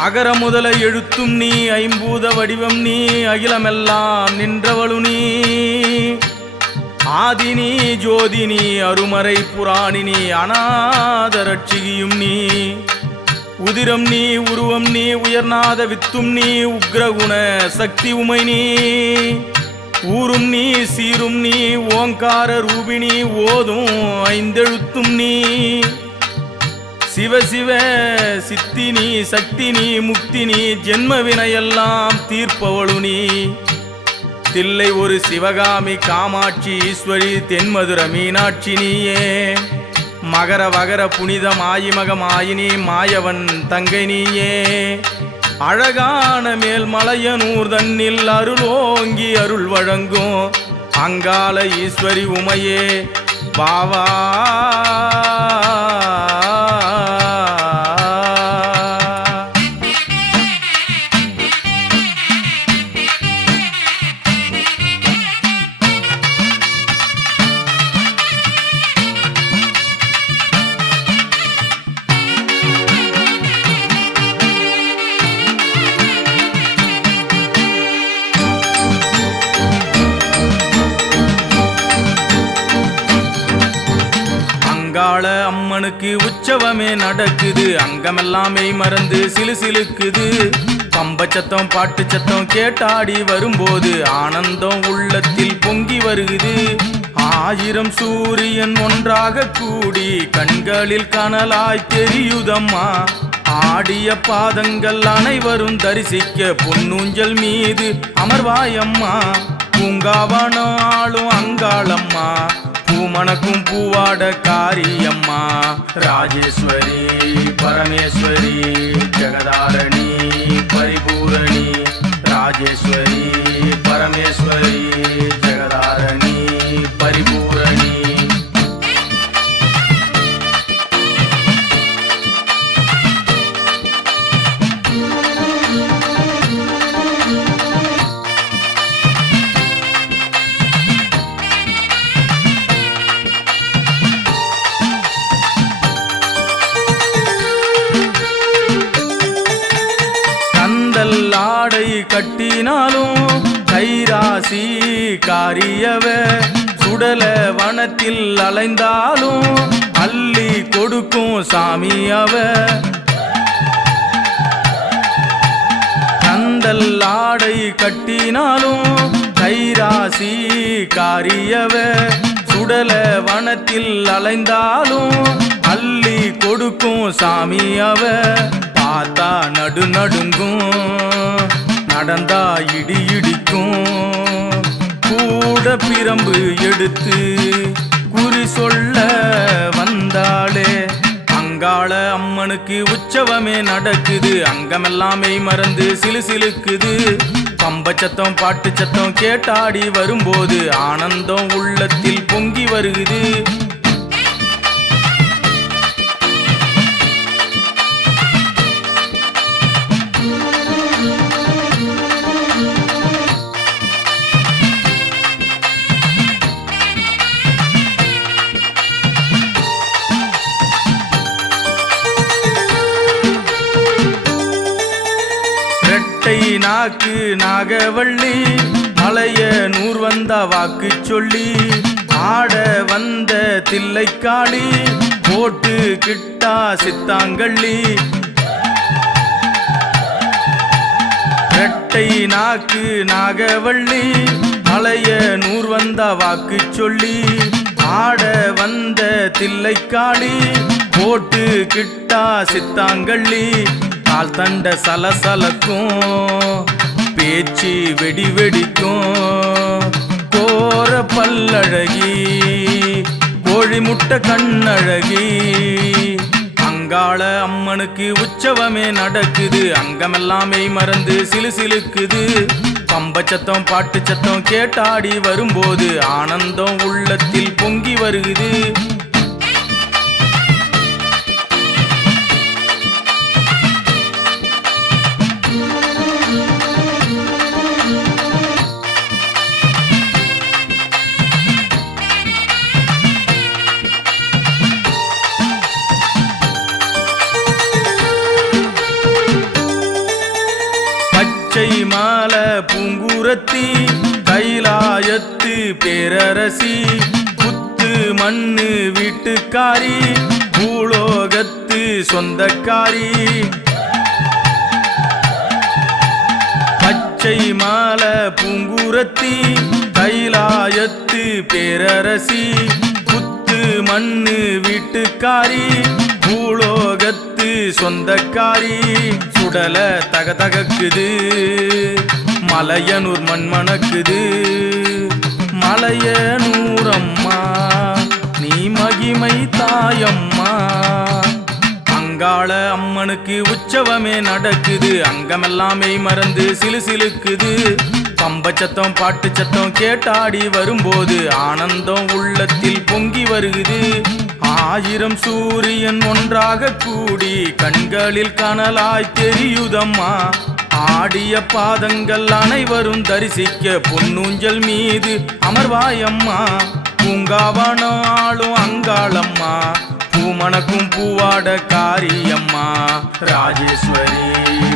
அகர முதல எழுத்தும் நீ ஐம்பூத வடிவம் நீ அகிலமெல்லாம் நின்றவளு நீ. ஆதினி ஜோதினி அருமறை புராணினி அநாதரட்சியும் நீ. உதிரம் நீ உருவம் நீ உயர்நாத வித்தும் நீ உக்ரகுண சக்தி உமை நீ. ஊரும் நீ சீரும் நீ ஓங்கார ரூபிணி ஓதும் ஐந்தெழுத்தும் நீ. சிவ சிவ சித்தினி சக்தினி முக்தினி ஜென்ம வினையெல்லாம் தீர்ப்பவளு நீ. தில்லை ஒரு சிவகாமி காமாட்சி ஈஸ்வரி தென்மதுர மீனாட்சி நீயே. மகர வகர புனித மாயிமக மாயினி மாயவன் தங்கை நீயே. அழகான மேல் மலையனூர் தன்னில் அருளோங்கி அருள் வழங்கும் அங்கால ஈஸ்வரி உமையே. பாவா அங்காள அம்மனுக்கு உற்சவமே நடக்குது. அங்கமெல்லாமே மறந்து சிலு சிலுக்குது பம்ப சத்தம் பாட்டு சத்தம் கேட்டாடி வரும்போது ஆனந்தம் உள்ளத்தில் பொங்கி வருகுது. ஆயிரம் சூரியன் ஒன்றாக கூடி கண்களில் கனலாய் தெரியுதம்மா. ஆடிய பாதங்கள் அனைவரும் தரிசிக்க பொன்னூஞ்சல் மீது அமர்வாயம்மா. பூங்காவனம் ஆளும் அங்காளம்மா. பூமணக்கும் பூவாட காரியம்மா. ராஜேஸ்வரி பரமேஸ்வரி ஜெகதாரணி. கட்டினாலும் கைராசி காரியவ சுடல வனத்தில் அலைந்தாலும் அள்ளி கொடுக்கும் சாமி அவ கந்தல் ஆடை கட்டினாலும் கைராசி காரியவ சுடல வனத்தில் அலைந்தாலும் அள்ளி கொடுக்கும் சாமி அவ பார்த்தா நடு நடுங்கும். நடந்தா இடி இடிக்கும். கூட பிரம்பு எடுத்து குறி சொல்ல வந்தாளே. அங்காள அம்மனுக்கு உற்சவமே நடக்குது. அங்கமெல்லாமே மறந்து சிலு சிலுக்குது. பம்ப சத்தம் பாட்டு சத்தம் கேட்டாடி வரும்போது ஆனந்தம் உள்ளத்தில் பொங்கி வருகுது. நாக்கு நாகவள்ளி மலைய நூர் வந்த வாக்கு சொல்லி ஆட வந்த தில்லைக்காளி போட்டு கிட்டா சித்தாங்கள்ளி. ரெட்டை நாக்கு நாகவள்ளி மலைய நூர் வந்த வாக்கு சொல்லி ஆட வந்த தில்லைக்காளி போட்டு கிட்டா சித்தாங்கள்ளி. கால் தண்ட சலசலக்கும் பேச்சு வெடி வெடிக்கும். கோர பல்லழகி கோழி முட்டை கண்ணழகி. அங்காள அம்மனுக்கு உற்சவமே நடக்குது அங்கமெல்லாமே மறந்து சிலு சிலுக்குது. பம்பச்சத்தம் பாட்டு சத்தம் கேட்டாடி வரும்போது ஆனந்தம் உள்ளத்தில் பொங்கி வருகுது. பூங்குரத்தி கைலாயத்து பேரரசி புத்து மண்ணு வீட்டுக்காரி பூலோகத்து சொந்தக்காரி. பச்சை மால பூங்குரத்தி கைலாயத்து பேரரசி புத்து மண்ணு வீட்டுக்காரி பூலோ சொந்தக்காரி சுடல தகதகக்குது. மலையனூர் மண் மணக்குது மலையனூரம்மா நீ மகிமை தாயம்மா. அங்காள அம்மனுக்கு உற்சவமே நடக்குது. அங்கமெல்லாமே மறந்து சிலு சிலுக்குது. பம்பச்சத்தம் பாட்டு சத்தம் கேட்டாடி வரும்போது ஆனந்தம் உள்ளத்தில் பொங்கி வருகுது. ஆயிரம் சூரியன் ஒன்றாக கூடி கண்களில் கனலாய் தெரியுதம்மா. ஆடிய பாதங்கள் அனைவரும் தரிசிக்க பொன்னூஞ்சல் மீது அமர்வாயம்மா. பூங்காவனம் ஆளும் அங்காளம்மா. பூமணக்கும் பூவாட காரியம்மா. ராஜேஸ்வரி.